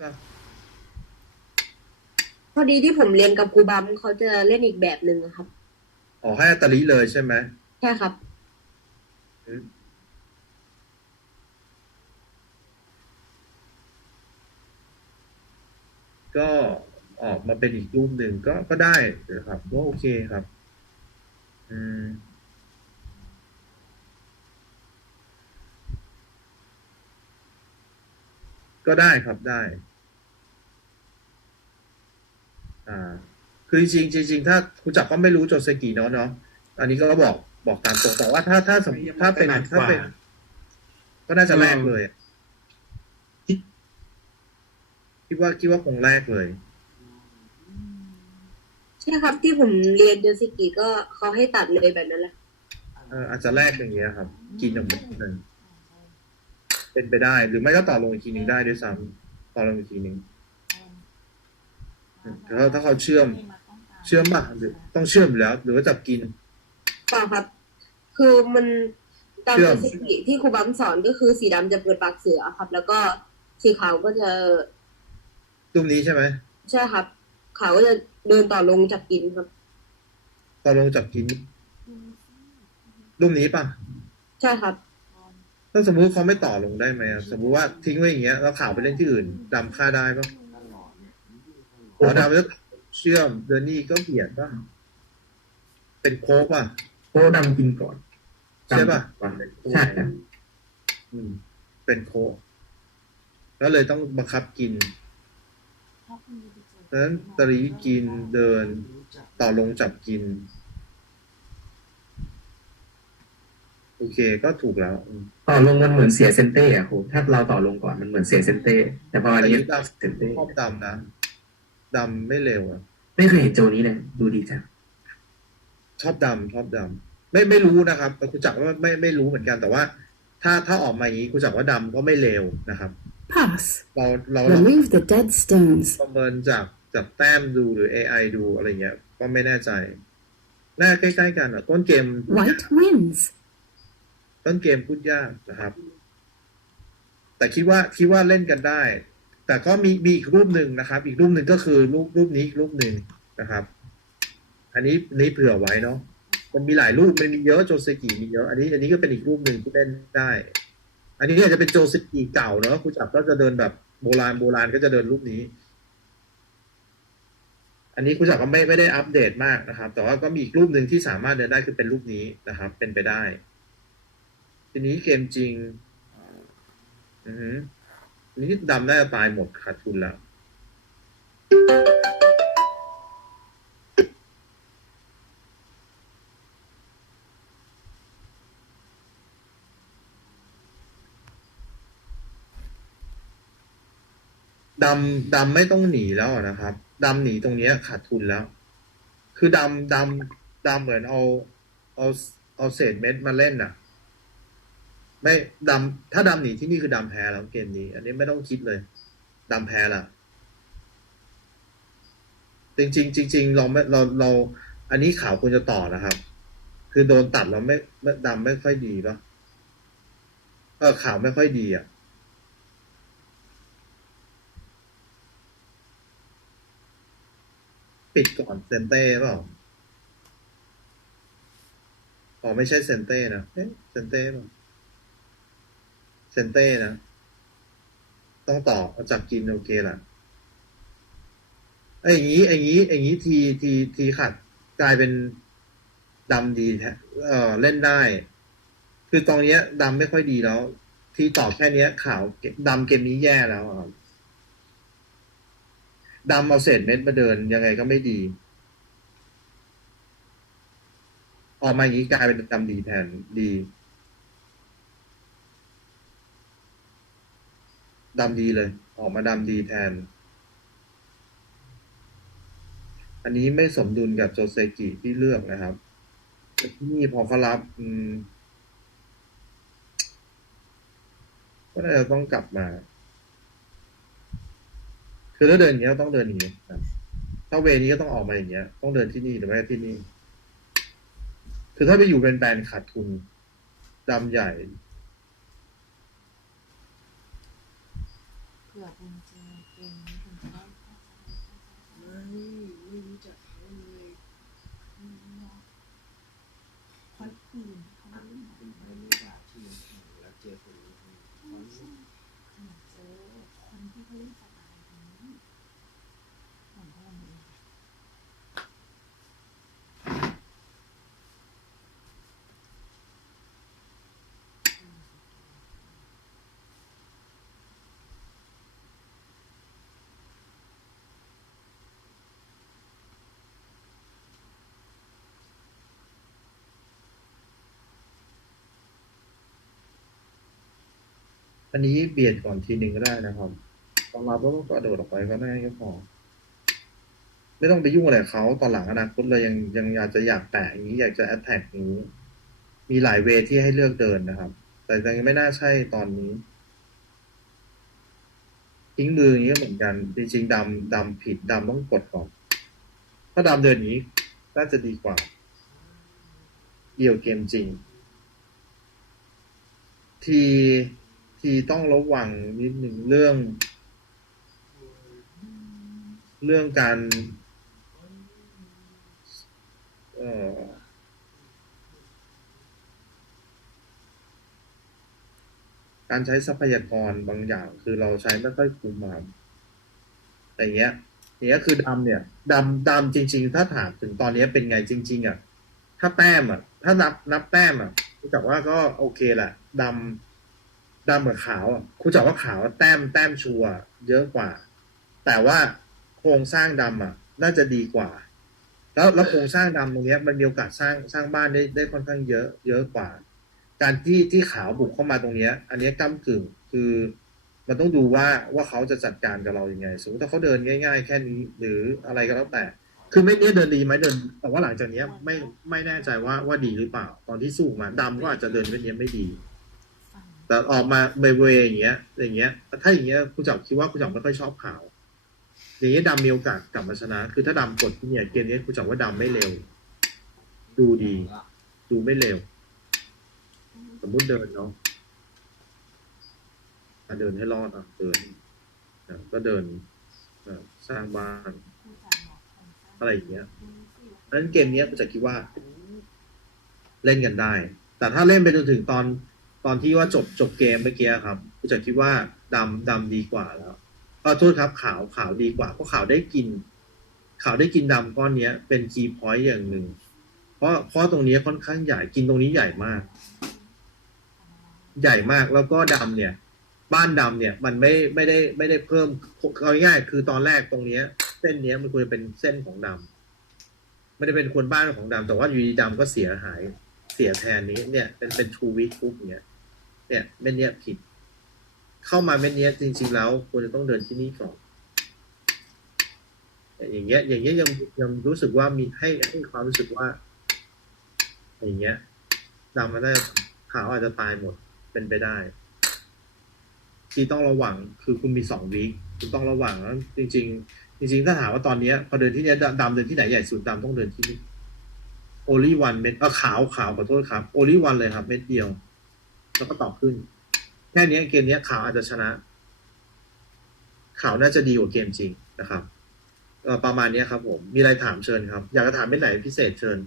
ครับพอดีที่ผมเรียนกับครูบัมเขาจะเล่นอีกแบบหนึ่งอะครับ อ๋อให้อัตลิเลยใช่ไหมใช่ครับก็ออกมาเป็นอีกรูปหนึ่งก็ก็ได้นะครับก็โอเคครับ อืม ก็ได้ครับได้ อ่าคือจริงๆจริงๆถ้าคุณจักรก็ไม่รู้โจเซกิเนาะเนาะอันนี้ก็บอกบอกตามตรงแต่ว่าถ้าถ้าสมมติถ้าเป็นถนัดถ้ากว่าเป็น ก็น่าจะแรกเลยอะคิดว่าคิดว่าคงแรกเลยใช่ครับที่ผมเรียนโยซิกิก็เขาให้ตัดเลยแบบนั้นแหละเอออาจจะแรกอย่างเงี้ยครับ กินออกมาหนึ่งเป็นไปได้หรือไม่ก็ต่อลงอีกทีหนึ่งได้ด้วยซ้ำต่อลงอีกทีหนึ่ง ถ้าถ้าเขาเชื่อม เชื่อมป่ะหรือต้องเชื่อมอยู่แล้ว หรือว่าจับกินเปล่าครับ คือมันตามเชื่โยอมซิกิที่ครูบัมสอนก็คือสีดำจะเปิดปากเสือครับ แล้วก็สีขาวก็จะรูปนี้ใช่ไหมใช่ครับ ขาวก็จะเดินต่อลงจับกินครับ ต่อลงจับกินรูปนี้ป่ะ ใช่ครับ ถ้าสมมุติเขาไม่ต่อลงได้ไหมอะสมมุติว่าทิ้งไว้อย่างเงี้ยแล้วข่าวไปเล่นที่อื่นดำค่าได้ป่ะ อ๋อดำแล้วเชื่อมเดนนี่ก็เบียดป่ะเป็นโค้กป่ะโค้ดำกินก่อนใช่ปะดำก่อนใช่ครับอืม เป็นโค้กแล้วเลยต้องบังคับกินเพราะฉะนั้นตรีกินเดิน ต่อลงจับกิน โอเคก็ถูกแล้วอืมต่อลงมันเหมือนเสียเซนเต้อะครูถ้าเราต่อลงก่อนมันเหมือนเสียเซนเต้แต่พออันนี้อันนี้ดำเซนเต้ชอบดำนะ ดำไม่เร็วอะไม่เคยเห็นโจนี้เลยดูดีจังชอบดำชอบดำไม่ไม่รู้นะครับแต่คุณจักรว่าไม่ไม่รู้เหมือนกันแต่ว่า ถ้าถ้าออกมาอย่างนี้คุณจักรว่าดำก็ไม่เลวนะครับ Pass. เราเราเรา Remove the dead stones. ประเมินจากจากแต้มดูหรือ AI ดูอะไรเงี้ย ก็ไม่แน่ใจน่าใกล้ๆกันอะ ต้นเกม White wins. ต้นเกมพูดยากนะครับ แต่คิดว่าคิดว่าเล่นกันได้ แต่ก็มีมีอีกรูปหนึ่งนะครับ อีกรูปหนึ่งก็คือรูปรูปนี้อีกรูปหนึ่งนะครับ อันนี้นี้เผื่อไว้เนาะมันมีหลายรูปมันมีเยอะโจเซกิมีเยอะอันนี้อันนี้ก็เป็นอีกรูปหนึ่งที่เล่นได้ อันนี้อาจจะเป็นโจเซกิเก่าเนาะคุณจับก็จะเดินแบบโบราณโบราณก็จะเดินรูปนี้ อันนี้คุณจักรก็ไม่ไม่ได้อัปเดตมากนะครับ แต่ว่าก็มีอีกรูปหนึ่งที่สามารถเดินได้คือเป็นรูปนี้นะครับ เป็นไปได้ ทีนี้เกมจริง อือหือ นนี้ดำน่าจะตายหมดขาดทุนแล้ว ดำดำไม่ต้องหนีแล้วนะครับ ดำหนีตรงนี้ขาดทุนแล้ว คือดำดำดำเหมือนเอาเอาเอาเศษเม็ดมาเล่นน่ะ ไม่ดำถ้าดำหนีที่นี่คือดำแพ้แล้วเกมนี้ อันนี้ไม่ต้องคิดเลยดำแพ้ละจริงๆจริงๆเราไม่เราเราอันนี้ขาวควรจะต่อนะครับ คือโดนตัดเราไม่ไม่ดำไม่ค่อยดีปะเออขาวไม่ค่อยดีอะปิดก่อนเซนเต้เปล่าอ๋อไม่ใช่เซนเต้นะเอ๊ะเซนเต้เปล่า เซนเต้นะ ต้องต่อเอาจับกินโอเคละไอ้อย่างนี้ไอ้อย่างนี้ไอ้อย่างนี้ทีทีทีขัดกลายเป็นดำดีแท้เออเล่นได้ คือตอนนี้ดำไม่ค่อยดีแล้ว ทีต่อแค่นี้ขาวดำเกมนี้แย่แล้วครับดำเอาเศษเม็ดมาเดินยังไงก็ไม่ดี ออกมาอย่างนี้กลายเป็นดำดีแทนดี ดำดีเลย ออกมาดำดีแทน อันนี้ไม่สมดุลกับโจเซกิที่เลือกนะครับที่นี่พอเขารับก็น่าจะต้องกลับมา คือถ้าเดินอย่างเงี้ยต้องเดินอย่างเงี้ยครับถ้าเวนี้ก็ต้องออกมาอย่างเงี้ย ต้องเดินที่นี่หรือไม่ที่นี่ คือถ้าไปอยู่เป็นแบรนด์ขาดทุนดำใหญ่ ผื่อคุณเจอเกมนี้คุณจะได้ไม่ไม่รู้จักเขาเลยคนอื่นเขาไม่รู้เป็นไม่ได้ที่แล้วเจอคนนี้คนเจอคนที่เขาเล่นันนี้เบียดก่อนทีหนึ่งก็ได้นะครับตอนรับแล้วก็กระโดดออกไปก็ได้ก็พอ ไม่ต้องไปยุ่งอะไรเขาตอนหลังอนาคตเลยยังยังอยากจะอยากแตะอย่างนี้อยากจะแอตแทกอย่างนี้ มีหลายเวที่ให้เลือกเดินนะครับ แต่ยังไม่น่าใช่ตอนนี้ทิ้งมืออย่างนี้ก็เหมือนกัน จริงๆดำดำผิดดำต้องกดก่อน ถ้าดำเดินอย่างนี้น่าจะดีกว่าเดี่ยวเกมจริง ที ทีต้องระวังนิดหนึ่งเรื่อง เรื่องการเอ่อการใช้ทรัพยากรบางอย่าง คือเราใช้ไม่ค่อยคุ้มมาแต่อย่างเงี้ยอย่างเงี้ยคือดำเนี่ยดำดำจริง ๆ ถ้าถามถึงตอนนี้เป็นไงจริง ๆอะถ้าแต้มอะ ถ้านับนับแต้มอะคุณจักว่าก็โอเคแหละดำ ดำกับขาวอะคุณจักว่าขาวแต้มแต้มชัวร์เยอะกว่า แต่ว่าโครงสร้างดำอะ น่าจะดีกว่า แล้วแล้วโครงสร้างดำตรงนี้มันมีโอกาสสร้างสร้างบ้านได้ได้ค่อนข้างเยอะ เยอะกว่า การที่ที่ขาวบุกเข้ามาตรงนี้อันนี้ก้ากึ่งคือมันต้องดูว่าว่าเขาจะจัดการกับเรายังไง สมมติถ้าเขาเดินง่าย ๆ แค่นี้ หรืออะไรก็แล้วแต่ คือไม่เนี้ยเดินดีไหมเดิน แต่ว่าหลังจากเนี้ยไม่ไม่แน่ใจว่าว่าดีหรือเปล่า ตอนที่สู้มาดำก็อาจจะเดินเว้นเนี้ยไม่ดี แต่ออกมาเบเวอย่างเงี้ย อย่างเงี้ยถ้าอย่างเงี้ยคุณจับคิดว่าคุณจับไม่ค่อยชอบขาวอย่างเงี้ยดำมีโอกาสกลับมาชนะ คือถ้าดำกดที่เนี่ยเกมนี้คุณจับว่าดำไม่เร็ว ดูดี ดูไม่เร็ว สมมุติเดินเนาะเดินให้รอดอะเดินก็เดินสร้างบ้านอะไรอย่างเงี้ยเพราะฉะนั้นเกมเนี้ยผมจะคิดว่า เล่นกันได้ แต่ถ้าเล่นไปจนถึงตอน ตอนที่ว่าจบจบเกมเมื่อกี้ครับผมจะคิดว่าดำดำดีกว่าแล้วขอโทษครับขาวขาวดีกว่า เพราะขาวได้กิน ขาวได้กินดำก้อนนี้ยเป็นคีย์พอยต์อย่างหนึ่งเพราะเพราะตรงนี้ค่อนข้างใหญ่กินตรงนี้ใหญ่มาก ใหญ่มากแล้วก็ดำเนี่ย บ้านดำเนี่ย มันไม่ไม่ได้ไม่ได้เพิ่มเอาง่ายๆคือตอนแรกตรงเนี้ยเส้นเนี้ยมันควรจะเป็นเส้นของดำไม่ได้เป็นคนบ้านของดำแต่ว่าอยู่ดีดำก็เสียหายเสียแทนนี้เนี่ย เป็นเป็นทูวิคุกเนี่ย เนี่ยเม็ดเนี้ยผิด เข้ามาเม็ดเนี้ยจริง ๆ แล้วควรจะต้องเดินที่นี่ก่อนอย่างเงี้ย อย่างเงี้ยยังยังรู้สึกว่ามีให้ให้ความรู้สึกว่า อย่างเงี้ยดำมันได้ขาวอาจจะตายหมดเป็นไปได้ ที่ต้องระวังคือคุณมีสองวีคคุณต้องระวังแล้วจริง ๆ จริง ๆ ถ้าถามว่าตอนเนี้ยพอเดินที่เนี้ยดำเดินที่ไหนใหญ่สุดดำต้องเดินที่นี่ only one เม็ดเออขาวขาวขอโทษครับ only one เลยครับ เม็ดเดียว แล้วก็ต่อขึ้น แค่นี้เกมนี้ยขาวอาจจะชนะขาวน่าจะดีกว่าเกมจริงนะครับประมาณนี้ครับผม มีอะไรถามเชิญครับ อยากจะถามเป็นไหนพิเศษเชิญ